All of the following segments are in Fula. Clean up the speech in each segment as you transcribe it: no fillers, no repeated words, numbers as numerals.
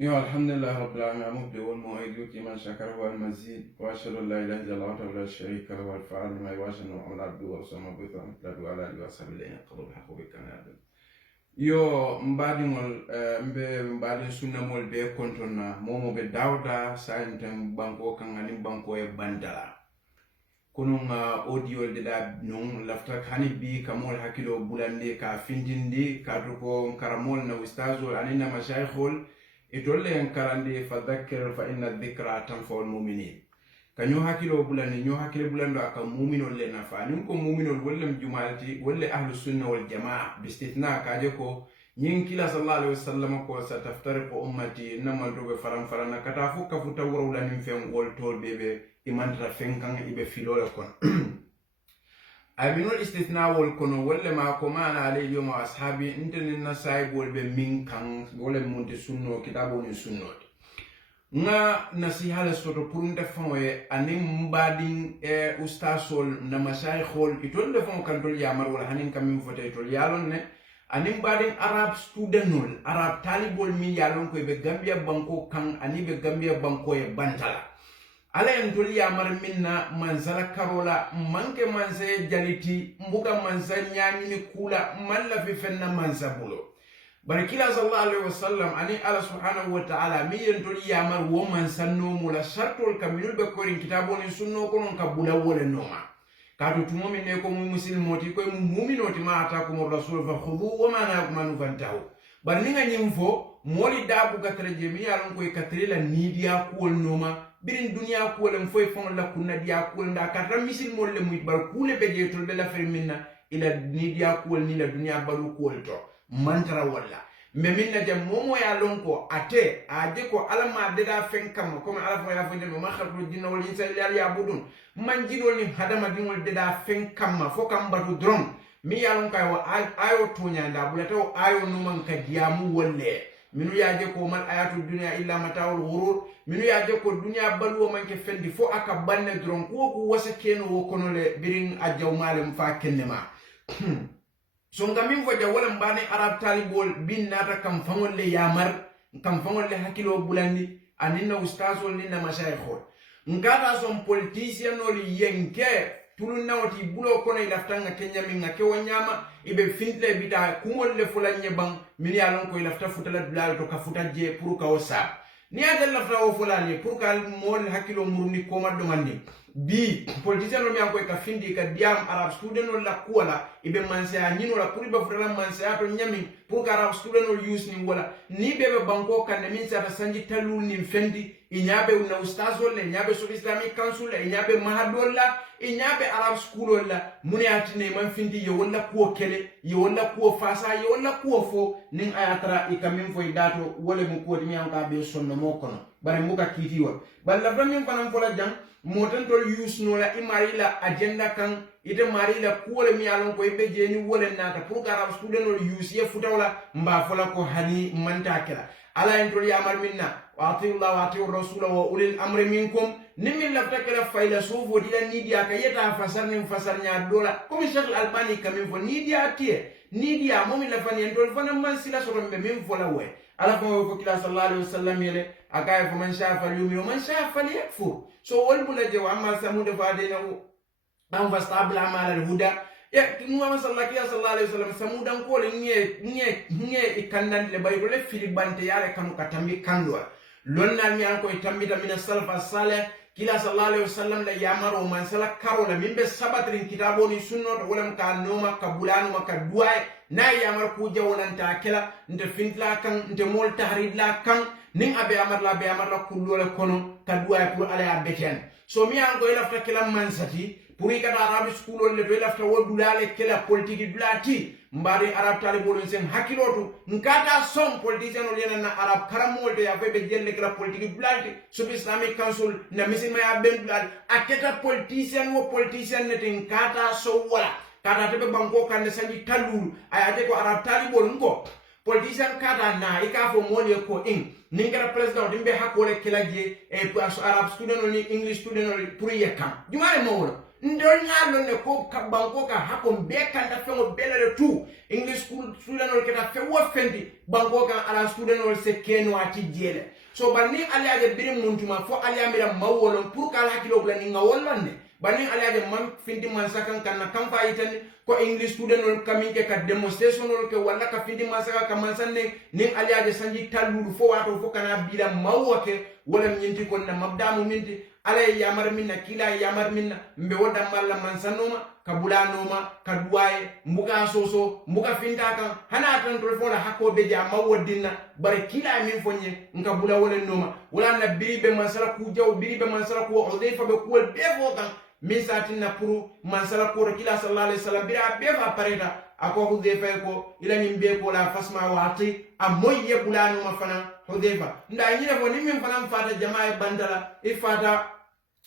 الحمد لله رب العالمين المبدئ والمؤيد يؤتي من شكر والمزيد واشهد ان لا اله الا الله وحده لا شريك له والفعال لما يواشى محمد عبده ورسوله مبعوث رحمة الله على اله وصحبه الذين قضوا الحق بكنا yo mbadingol mbe mbadin sunnamol be kontonna momo be dawda sayintem banko kan anin banko e bandala kununga audio de da non lafta hani bi kamol hakilo bulande ka findindi ka to ko karamol na ustazol anin na mashayikhol itolle en karande fadhakkir fa inna dhikra tanfa'ul mu'minin kanyo hakilo bulani nyo hakilo bulando aka mu'minol le nafa nin ko mu'minol wollem jumalati wolle ahlus sunna wal jamaa bistithna kaje ko nyin kila sallallahu alaihi wasallam ko sataftariqu ummati nama dobe faram farana kata fukka futa wurula nim fen wol tol bebe imandra fen kan ibe filola kon aminul istithna wal kono wolle ma ko mana alayhi wa ashabi intenen na saibol be min kan wolle munde sunno kitabo ni sunno nga nasihala soto purunde famoye anim mbadin ustasol na mashayikhol itonde famo kantol yamar wala hanin kamin fote itol yalon ne anim mbadin arab studentol arab talibol mi yalon ko be gambia banko kan ani be gambia banko e bantala ala en toli yamar minna manzala karola manke manse jaliti mbuga mansa nyani ni kula malla fi fenna mansa bulo barakila sallallahu alaihi wasallam ani ala subhanahu wa ta'ala mi en toli yamar wo mansa no mula shartol kamilul be korin kitabo ni sunno konon ka bula wole noma kadu tumomi ne ko muslimoti ko mu'minoti ma atakum rasul fa khudhu wa ma nakum an fantahu bar ninga nyimfo moli dabu katre jemi yalon ko katre la nidia ko noma birin dunia ko lam foy fon la kunna dia ko nda katra misil mol le muy bar kule be je tol be la ferminna ila nidia ko ni la dunia balu ko to mantara walla me minna jam momo ya lon ko ate aje ko alama de da fen kam ko ala fo ya fo jam ma kharru jinna wal insa illa ya budun man jidol ni hadama dingol de da fen kam fo kam batu drum mi ya lon kay wa ayo to nyanda bulato ayo numan ka diamu wolle minu yaje ko man ayatul dunya illa mata'ul ghurur minu yaje ko dunya balwo manke fendi fo aka banne dron ko ko wasa keno wo kono le birin ajjaw malem fa kennema so ngamin fo jawala mbane arab talibol bin nata kam fangol le yamar kam fangol le hakilo bulandi aninna ustazol ninna mashayikhol ngata son politicien oli yenke tulun nawti bulo kono ilaftanga kenya minga ke wanyama ibe fintle bita kumol le fulanye bang mini alon ko ilafta futala dulal to ka futa je pour ka osa ni adel lafta o fulani pour ka mol hakilo murni ko maddo mandi bi politicien no mi an ko ka findi ka diam arab student no la kuala ibe mansa nyino la pour be futala mansa to nyami pour ka arab student no use ni wala ni bebe banko kan min sa ta sanji talul ni fendi inyabe una ustazo le inyabe so islamic council le inyabe mahadolla inyabe arab school la muni atine man findi yo wala ko kele yo wala ko fasa yo wala ko fo nin ayatra ikamin fo dato wala mu ko mi an ka be sonno mo kono bare muka kiti wa balla bramin kono fola jang motan tol use no la imari la agenda kan ite mari la kuole mi alon ko be jeni wala nata pour ka arab school no use ye futawla mba fola ko hani manta kala ala en tol yamar minna wa atiullah wa atiur rasul wa ulil amri minkum nimin lafta kala fayla sofo dila nidia ka yeta fasarni fasarnya dola comme Sheikh Albani kamin fo nidia tie nidia momi la fani en tol fana man sila so be min fo la we ala ko kila sallallahu alaihi wasallam yele akay fo man sha'a falyumin man sha'a falyakfur so wal bulaje wa amma samud fa dina am fastabla amal al huda ya Muhammad sallallahu alaihi wasallam samudan ko le nye ikandan le bayro le filibante yare kanu katambi kandwa lonna mi an ko tambita min salaf salih kila sallallahu alaihi wasallam la yamaro man sala karola mimbe sabatrin kitabo ni sunno wala ka noma kabulanu maka duay na yamar ku jawlanta kala nde fintla kan nde mol tahrid la kan nin abe amar la kullu la kono ka duay pour ala abeten so mi an ko lafta kala man sati pour ikata arab school le do lafta wodulale kala politique dulati mbari arab talibol sen hakilotu nkata som politicien o yena na arab karamol de ya be jelle kala politique dulati so islamic council na misima ya ben dulal aketa politicien ne tin kata so wala kata tebe banko kan sanji talul ayate ko arab talibol ngo politicien kata na ikafo mole ko ningara president dimbe hakole kala je e arab student ni english student pour yakam jumare mawlo ndol ngalo ne ko ka banko ka hako mbeka nda fengo belere tu English school student ol keta fe wo fendi banko ka ala student ol se keno ati jele so banni ali age birim muntuma fo ali amira mawolon pour kala hakilo bla ni ngawolonne banni ali age man findi man sakan kan kam fa yitani ko English student ol kaminke ka demonstration ol ke wala ka findi man saka kam sanne ni ali age sanji talulu fo wato fo kana bila mawake wala nyinti ko na mabdamu minti ala yamar minna kila yamar minna mbe woda malla man sanoma ka bulanoma ka duwaye mbuka soso mbuka fintaka hana tan to fola hakko be ja mawodinna bare kila min fonye nka bula wala noma wala na biribe mansala ku jaw biribe mansala ku udayfa be ku be fokan min satina pour mansala ko kila sallallahu alaihi wasallam bira be fa pareta ako udayfa ko ila min be ko la fasma wati amoye bulanoma fana udayfa nda nyina fo ni min fana fata jamaa bandala ifata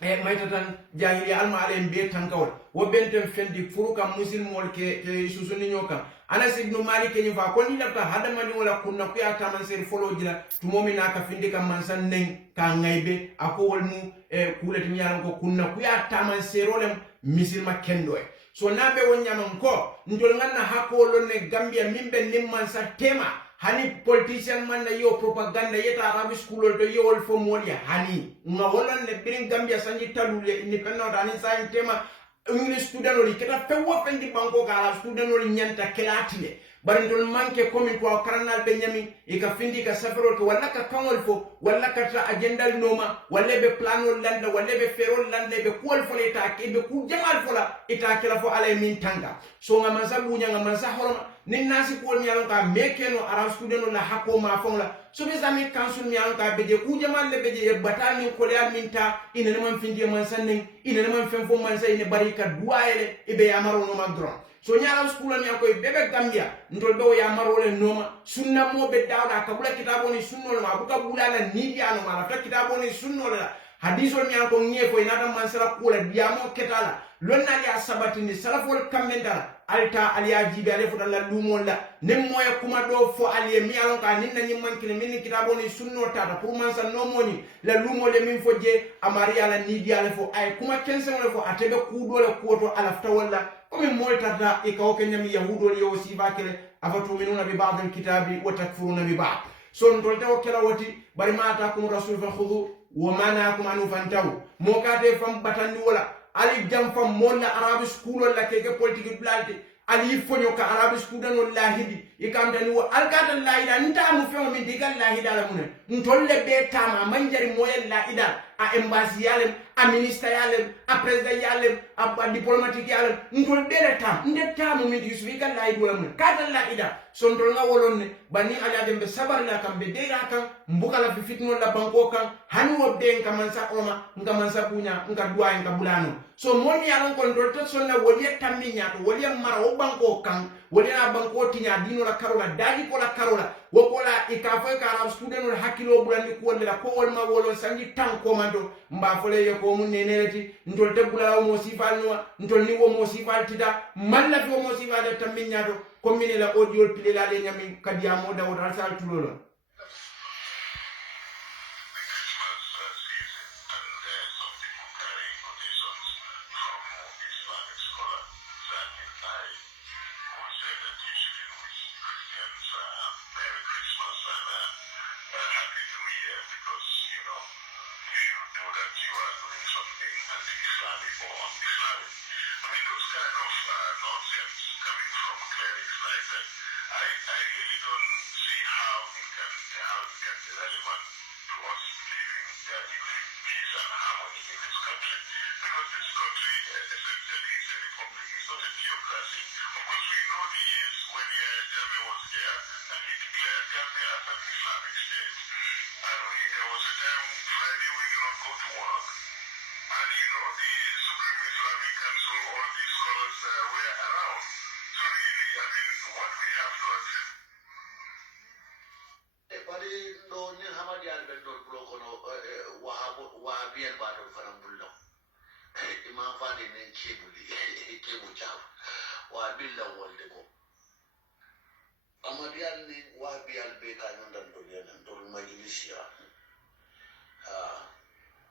maytatan jahili alma ale mbe tankawol wo benten fendi furuka muslimol ke susuni nyoka Anas ibn Malik ni fa ko ni lafta hadama ni wala kunna ku ya taman ser folo jila tumomi na ka findi kam man san nen ka ngaybe ako wol mu kulati mi yalan ko kunna ku ya taman serolem misilma kendo so nabe wonyama ko ndol nganna hakolo ne Gambia mimbe nimman sa tema hani politician man na yo propaganda yeta arabic school to yo wol fo molia hani nga wolon ne birin Gambia sanji talule independent ani sa tema English student oli keta fewo fendi banko kala student oli nyanta kelatile bari ndol manke komi ko karanal be nyami e ka findi ka safaro ko wala ka kangol fo wala ka ta agenda noma wala be planol landa wala be ferol landa be kuol fo eta ke be ku jamal fo la eta kala fo ala min tanga so nga man sa bunya nga man sa horoma nin nasi kuol mi alon ka mekeno ara student la hakko ma fo la so be zami kansul mi alon ka be je ku jamal le be je batal min ko le minta ina man findi man sannen ina man fen fo man sa ina barika duayele e be amaro no ma dron so nyaala school mi akoy bebe Gambia ndol do ya marole noma sunna mo be dawda ka bula kitabo ni sunno ma buka bulala ni diano ma ta kitabo ni sunno la hadisol mi ko ngefo ina man sala kula diamo ketala lonna ya sabati ni salafol kamenda alta aliya jibe ale fota la lumol la nem moya kuma do fo aliye mi alon ka ninna nyim man kile min kitabo ni sunno tata pour man sa no moni la lumol le min fo je amari ala ni diale fo ay kuma kense mo fo atebe ku dole ko to alafta wala komi moltata e kaw kenyami yahudol yo sibakele afatuminuna bi ba'd alkitabi wa takfuruna bi ba'd son tolte o kala wati bari mata kum rasul fa khudhu wa manakum anu fantahu mo kate fam batandi wala ali jam fam molla arabi school la keke politique blalti ali fonyo ka arabi school dan wallahi e kamtani wo alkata la ida nta mu femo min digal la ida la mun ntolle be tama manjari moyel la ida a embassy yalem a ministre yalem a president yalem a diplomatique yalem ntol bele tam nde tamu min yusufi kan la ida mun kata la ida son tol nga wolonne bani ala dembe sabar la kam be deira kan mbukala fi fitno la banko kan hani wo be ngamansa oma ngamansa punya ngadua en kabulano so moni yalon kon tol to sonna woliya tammi nyato woliya mara wo banko kan woliya banko tinya dino la karola daji ko la karola wokola ikafo ka arab student wol hakilo bulandi ko wala ko wol ma wolon sangi tan komando mba fole ye ko mun neneleti ntol te bulala mo sifal no ntol ni wo mo sifal tida malla fi wo mo sifal tammi nyato ko mine la audio pile la de nyami kadiya mo dawo dal sal tulolo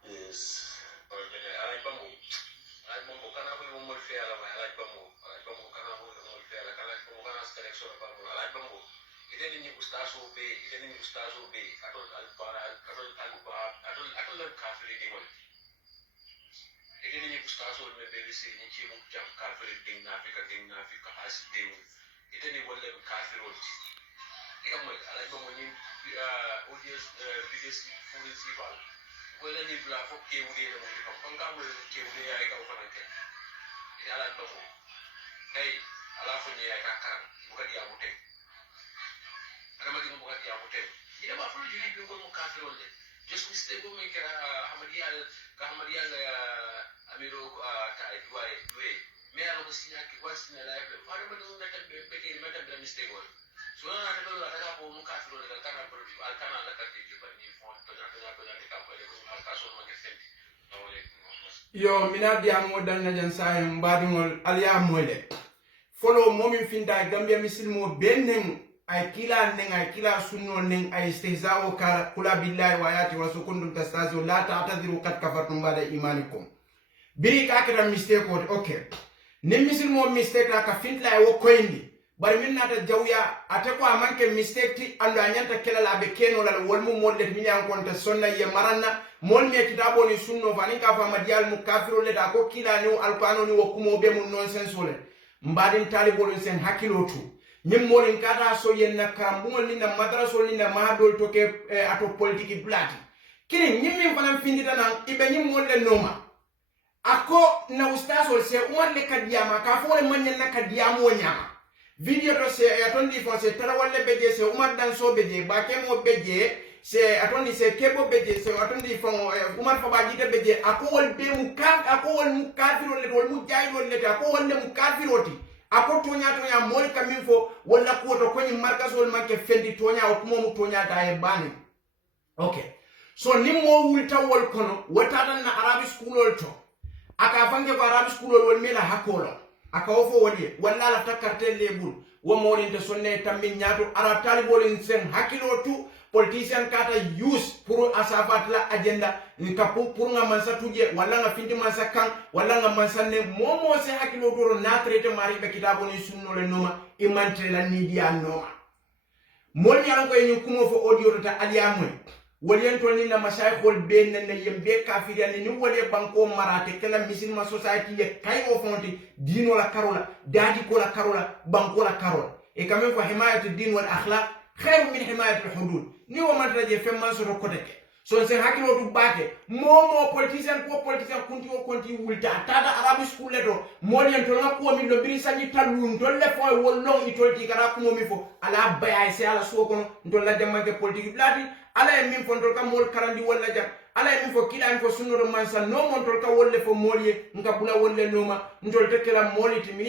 Yes. ustaso be itani ustaso be atol albara atol alba atol kafiri dingol itani ustaso me be bisi ni chimu jam kafiri ding na Afrika asding itani wala kafirot ikamoy ala ko ni audience videos full sifal wala ni bla fo ke wuri na mo ko kam ke wuri ay ka ko nake ala to hey ala fo ni ay ka kan bu ka dia mute adama di mo ka dia mute ina ba fo juli bi ko mo kafir wala just mistake mo ke hamadiya ga amiro ka duwe me ala ko sinya ki once in a life fa do mo na tan be ke meta be mistake wala so na ta do la ka ko mo kafir wala kana ko al kana la ka ti ba ni fo to na ka ko le ko ka so ma ke senti yo mina diamo dal na jan say mbadingol aliya moyle folo momi finta gambia misilmo benen ay kila sunno nen ay istihza'u kula billahi wa ayati wa kuntum tastazu la ta'tadiru qad kafartum ba'da imanikum biri ka kira mistake okay ne misilmo mistake ka fintla ay wo koyndi bari min nata jawya ate ko amanke mistake ti ando anyanta kelala be keno la wolmu modle mi yan konta sonna ye maranna mol me kitabo ni sunno fani ka fa madiyal mu kafiro le da ko kila ni alqur'ano ni wokumo be mun nonsense wole mbadin talibol sen hakilotu nyim molin kata so yenna karambul ni na madraso ni na mahadol to ke ato politique blati kini nyim fanam findita nan ibe nyim molle noma ako na ustaso se umar le kadiyama ka fo le manyen na kadiyamo nyama video to se atondi fon se tarawalle beje se umar dan so beje ba kemo beje se atondi se kebo beje se atondi fon umar fa baji de beje ako wol be mu kan ako wol mu kafiro le wol mu jayro le ako wol le mu kafiroti ako tonya mol kamin fo wala ko to koni markasol manke fendi tonya o kuma mu tonya ta e bani okay so ni mo wulta wol kono wata na arabic school to aka fange ko arabic school wol mela hakolo aka ofo wali walla la takarte lebul wo morin te sonne tambi nyaato ara talibolin sen hakilo tu politician kata use pour asabat la agenda nka pour nga mansa tuje walla nga findi mansa kan walla nga mansa ne momo se hakilo doro na traité mari be kitabo ni sunno le noma imantre la nidia noma mol yalan ko ñu kumo fo audio ta aliamoy waliyan to ni na masaykhol be ne yembe kafiri ni wole banko marate kala musulman society ye kay o fonti dino la karola dadi ko la karola banko la karola e quand même fa himayatu din wal akhlaq khairu min himayati al hudud ni wo man raje fem man so ko teke so se hakilo du bake momo politician kunti o konti wulta tada arabic school leto molian to ngako mi lo biri sanyi talun to le fo wollong itolti kara ko mi fo ala bay se ala so kono to la demanke politique blati ala e min fo to kam mol karandi walla jam ala e min fo kila fo sunno mansa no mon to ka wolle fo molye ngabula wolle noma ndol tekela moliti